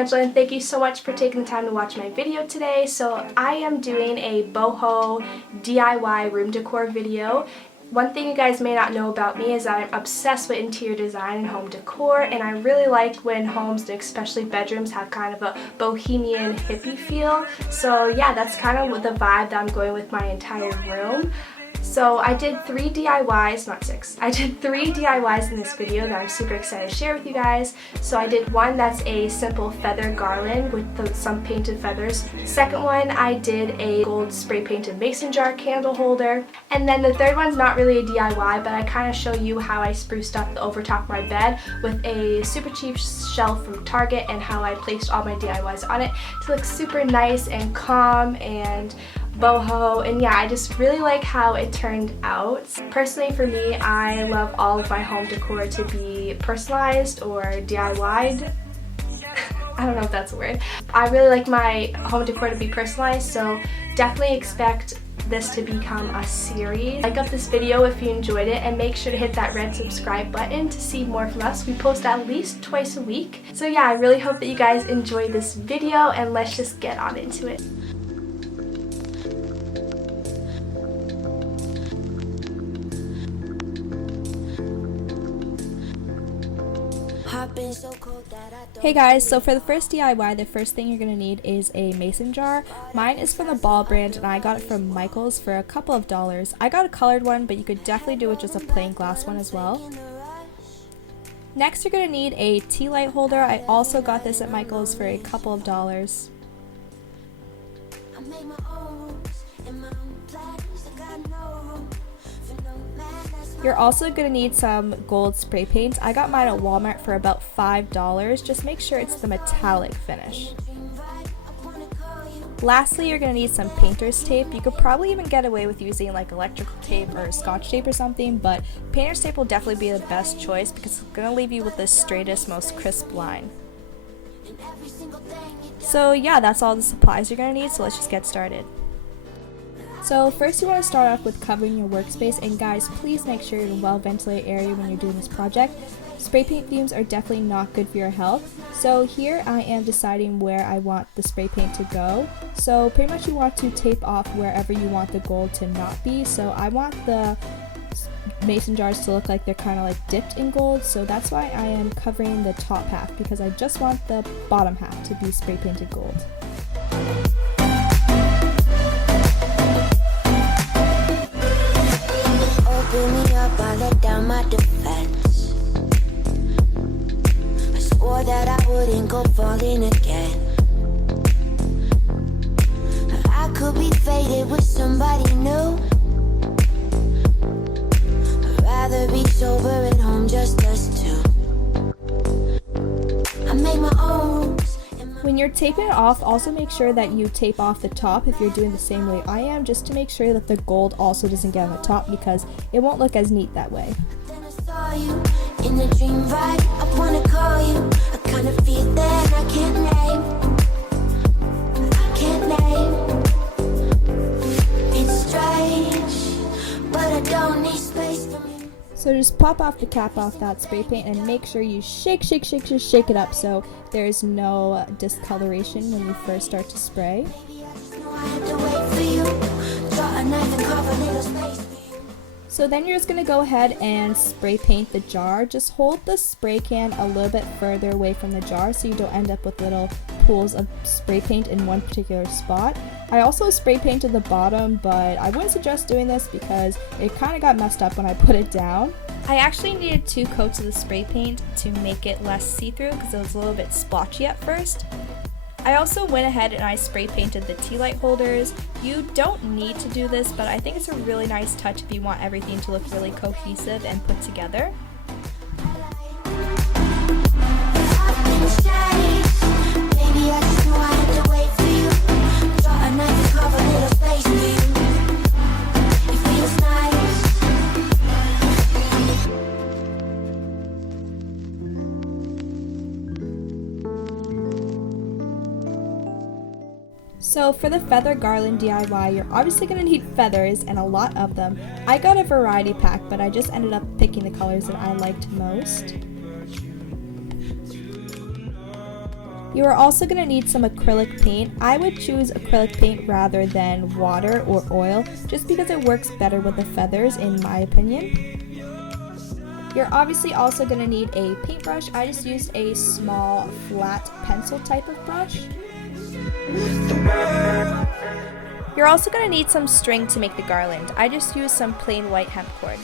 Angela, and thank you so much for taking the time to watch my video today. So I am doing a boho DIY room decor video. One thing you guys may not know about me is that I'm obsessed with interior design and home decor, and I really like when homes, especially bedrooms, have kind of a bohemian hippie feel. So yeah, that's kind of the vibe that I'm going with my entire room. So I did 3 DIYs, not 6. I did 3 DIYs in this video that I'm super excited to share with you guys. So I did one that's a simple feather garland with some painted feathers. Second one, I did a gold spray painted mason jar candle holder. And then the third one's not really a DIY, but I kind of show you how I spruced up the over top of my bed with a super cheap shelf from Target and how I placed all my DIYs on it to look super nice and calm and boho, and yeah, I just really like how it turned out. Personally for me, I love all of my home decor to be personalized or DIY'd. I don't know if that's a word. I really like my home decor to be personalized, so definitely expect this to become a series. Like up this video if you enjoyed it, and make sure to hit that red subscribe button to see more from us. We post at least twice a week. So yeah, I really hope that you guys enjoyed this video, and let's just get on into it. Hey guys, so for the first DIY, the first thing you're going to need is a mason jar. Mine is from the Ball brand and I got it from Michael's for a couple of dollars. I got a colored one, but you could definitely do it just a plain glass one as well. Next you're going to need a tea light holder. I also got this at Michael's for a couple of dollars. You're also going to need some gold spray paint. I got mine at Walmart for about $5. Just make sure it's the metallic finish. Lastly, you're going to need some painter's tape. You could probably even get away with using like electrical tape or scotch tape or something, but painter's tape will definitely be the best choice because it's going to leave you with the straightest, most crisp line. So yeah, that's all the supplies you're going to need, so let's just get started. So first you want to start off with covering your workspace, and guys, please make sure you're in a well-ventilated area when you're doing this project. Spray paint fumes are definitely not good for your health. So here I am deciding where I want the spray paint to go. So pretty much you want to tape off wherever you want the gold to not be. So I want the mason jars to look like they're kind of like dipped in gold, so that's why I am covering the top half, because I just want the bottom half to be spray painted gold. Open me up, I let down my defense. I swore that I wouldn't go falling again. I could be faded with somebody new. I'd rather be sober at home, just us two. I make my own. When you're taping it off, also make sure that you tape off the top if you're doing the same way I am, just to make sure that the gold also doesn't get on the top, because it won't look as neat that way. Then I saw you in the dream ride. I wanna call you. I kind of feel that I can't name. It's strange, but I don't need space for me. So just pop off the cap off that spray paint and make sure you shake it up so there's no discoloration when you first start to spray. So then you're just going to go ahead and spray paint the jar. Just hold the spray can a little bit further away from the jar so you don't end up with little pools of spray paint in one particular spot. I also spray painted the bottom, but I wouldn't suggest doing this because it kind of got messed up when I put it down. I actually needed 2 coats of the spray paint to make it less see-through because it was a little bit splotchy at first. I also went ahead and I spray painted the tea light holders. You don't need to do this, but I think it's a really nice touch if you want everything to look really cohesive and put together. So for the feather garland DIY, you're obviously going to need feathers, and a lot of them. I got a variety pack, but I just ended up picking the colors that I liked most. You are also going to need some acrylic paint. I would choose acrylic paint rather than water or oil just because it works better with the feathers in my opinion. You're obviously also going to need a paintbrush. I just used a small flat pencil type of brush. You're also going to need some string to make the garland. I just used some plain white hemp cord.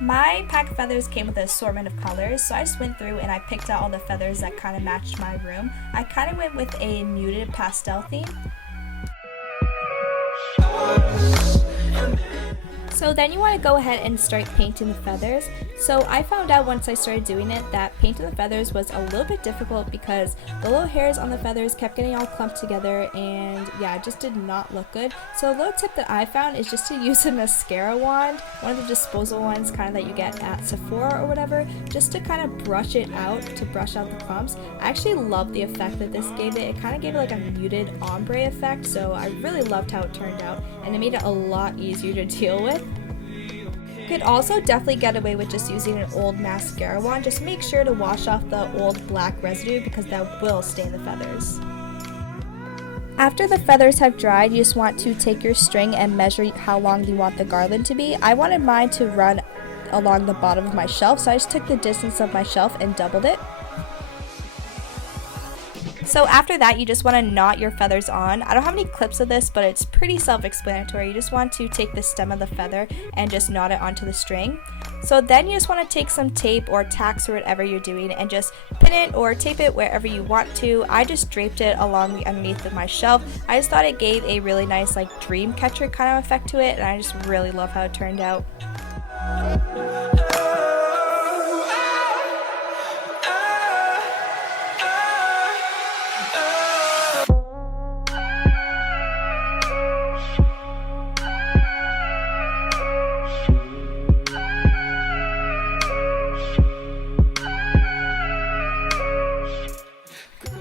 My pack of feathers came with an assortment of colors, so I just went through and I picked out all the feathers that kind of matched my room. I kind of went with a muted pastel theme. So then you want to go ahead and start painting the feathers. So I found out once I started doing it that painting the feathers was a little bit difficult because the little hairs on the feathers kept getting all clumped together and yeah, it just did not look good. So a little tip that I found is just to use a mascara wand, one of the disposable ones kind of that you get at Sephora or whatever, just to kind of brush it out, to brush out the clumps. I actually love the effect that this gave it. It kind of gave it like a muted ombre effect, so I really loved how it turned out and it made it a lot easier to deal with. You could also definitely get away with just using an old mascara wand. Just make sure to wash off the old black residue because that will stain the feathers. After the feathers have dried, you just want to take your string and measure how long you want the garland to be. I wanted mine to run along the bottom of my shelf, so I just took the distance of my shelf and doubled it. So after that, you just want to knot your feathers on. I don't have any clips of this, but it's pretty self-explanatory. You just want to take the stem of the feather and just knot it onto the string. So then you just want to take some tape or tacks or whatever you're doing and just pin it or tape it wherever you want to. I just draped it along the underneath of my shelf. I just thought it gave a really nice like dream catcher kind of effect to it, and I just really love how it turned out.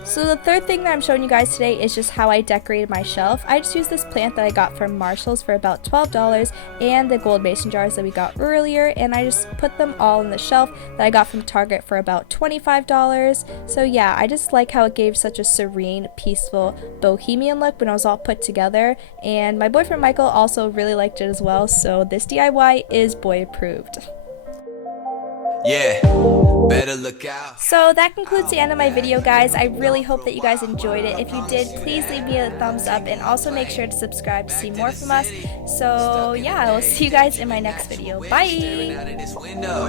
So the third thing that I'm showing you guys today is just how I decorated my shelf. I just used this plant that I got from Marshall's for about $12 and the gold mason jars that we got earlier, and I just put them all on the shelf that I got from Target for about $25. So yeah, I just like how it gave such a serene, peaceful, bohemian look when it was all put together, and my boyfriend Michael also really liked it as well, so this DIY is boy approved. Yeah, better look out. So that concludes the end of my video, guys. I really hope that you guys enjoyed it. If you did, please leave me a thumbs up and also make sure to subscribe to see more from us. So yeah, I will see you guys in my next video. Bye!